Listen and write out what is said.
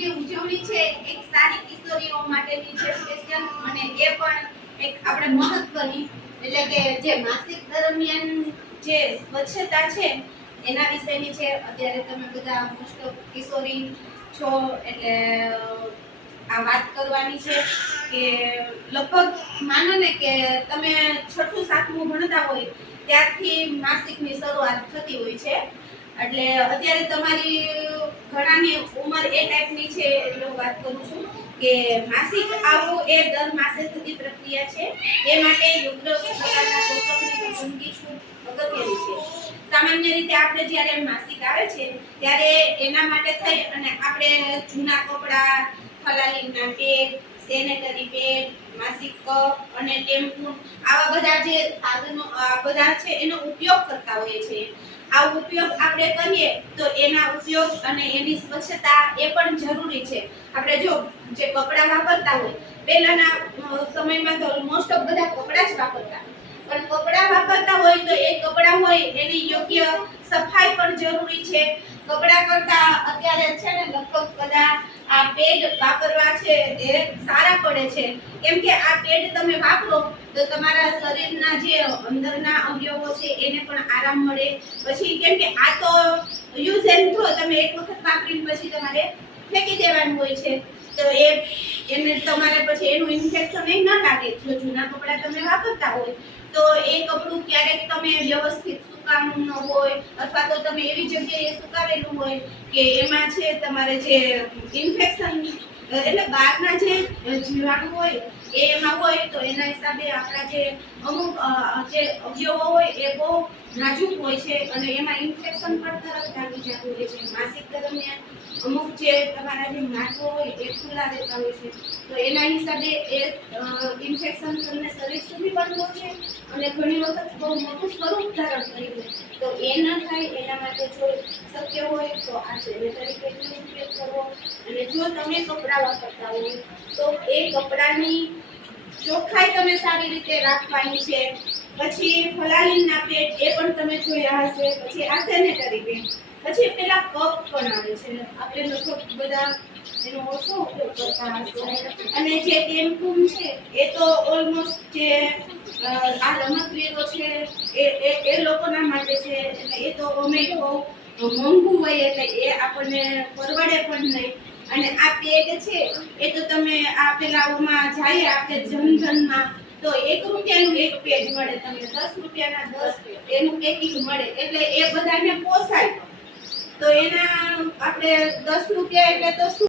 જે ઉજવણી છે એક સારી કિશોરીઓ માટેની છે સ્પેશિયલ, અને એ પણ એક આપણે મહત્વની, એટલે કે જે માસિક દરમિયાન જે સ્વચ્છતા છે એના વિશેની છે. અત્યારે તમે બધા મોસ્ટ ઓફ કિશોરી છો એટલે આ વાત કરવાની છે કે લગભગ માનો ને કે તમે 6ઠું 7મું ભણતા હોય ત્યારથી માસિકની શરૂઆત થતી હોય છે. એટલે અત્યારે તમારી ઘણાની ઉંમર એ ટાઈપની છે એટલે હું વાત કરું છું કે માસિક આવવું એ દર માસે થતી પ્રક્રિયા છે. એ માટે યોગ્ય પ્રકારના પોષકની પસંદગી ખૂબ અગત્યની છે. સામાન્ય રીતે આપણે જ્યારે માસિક આવે છે ત્યારે એના માટે થઈ અને આપણે જૂના કપડાં, ફલાલીના પેડ, સેનેટરી પેડ, માસિક કપ અને ટેમ્પૂ આવા બધા જે સાધનો બધા છે એનો ઉપયોગ કરતા હોઈએ છીએ. આ ઉપયોગ આપણે કરીએ તો એના ઉપયોગ અને એની સ્વચ્છતા એ પણ જરૂરી છે. આપણે જો જે કપડાં વાપરતા હોય પહેલાના સમયમાં તો મોસ્ટ ઓફ બધા કપડાં જ વાપરતા, પણ કપડાં વાપરતા હોય તો એ કપડાં હોય એની યોગ્ય સફાઈ પણ જરૂરી છે. કપડાં કરતા અત્યારે છે ને લગભગ બધા આ પેડ વાપરવા છે એ સારા પડે છે. કેમ કે આ પેડ તમે વાપરો તો તમારા શરીરના જે અંદરના અવયવો છે એને પણ આરામ મળે. પછી કેમ કે આ તો યુઝ એન્ડ થ્રો, તમે એક વખત વાપરીને પછી તમારે ફેંકી દેવાનું હોય છે. તો એને તમારે પછી એનું ઇન્ફેક્શન એ ન લાગે. જો જૂના કપડાં તમે વાપરતા હોય તો એ કપડું ક્યારેક તમે વ્યવસ્થિત સુકાવું ન હોય અથવા તો તમે એવી જગ્યાએ સુકાવેલું હોય કે એમાં છે તમારે જે ઇન્ફેક્શન એટલે બહારના જે જીવાણુ હોય એમાં હોય તો એના હિસાબે આપણા જે અમુક જે અવયવો હોય એ બહુ નાજુક હોય છે અને એમાં ઇન્ફેક્શન પણ તરત લાગી જતું હોય છે. માસિક દરમિયાન અમુક જે તમારા જે નાકો હોય એ ખુલ્લા રહેતા હોય છે તો એના હિસાબે એ ઇન્ફેક્શન તમને શરીર સુધી પણ પહોંચે અને ઘણી વખત બહુ મોટું સ્વરૂપ ધારણ કરી લે. તો એ ન થાય એના માટે જો શક્ય હોય તો આ સેનેટરી પેડનો ઉપયોગ કરવો. અને જો તમે કપડાં વાપરતા હોય તો એ કપડાની ચોખ્ખાઈ તમે સારી રીતે રાખવાની છે. પછી ફલાલીનના પેડ એ પણ તમે જોયા હશે. પછી આ સેનેટરી પેડ, પછી પેલા કપ પણ આવે છે, આપણે લગભગ બધા એનો ઓછો ઉપયોગ કરતા હશે. અને જે ટેમ્પૂ છે એ તો ઓલમોસ્ટ જે આ રમતવીરો છે એ લોકોના માટે છે. એટલે એ તો અમે બહુ મોંઘું હોય એટલે એ આપણને પરવડે પણ નહીં. અને આ પેડ છે એ તો તમે આ પેલામાં જઈએ આપણે જનધનમાં તો 1 રૂપિયાનું એક પેડ મળે, તમને 10 રૂપિયાના 10 એનું પેકિંગ મળે. એટલે એ બધાને પોસાય. તો એના આપણે 10 રૂપિયા એટલે તો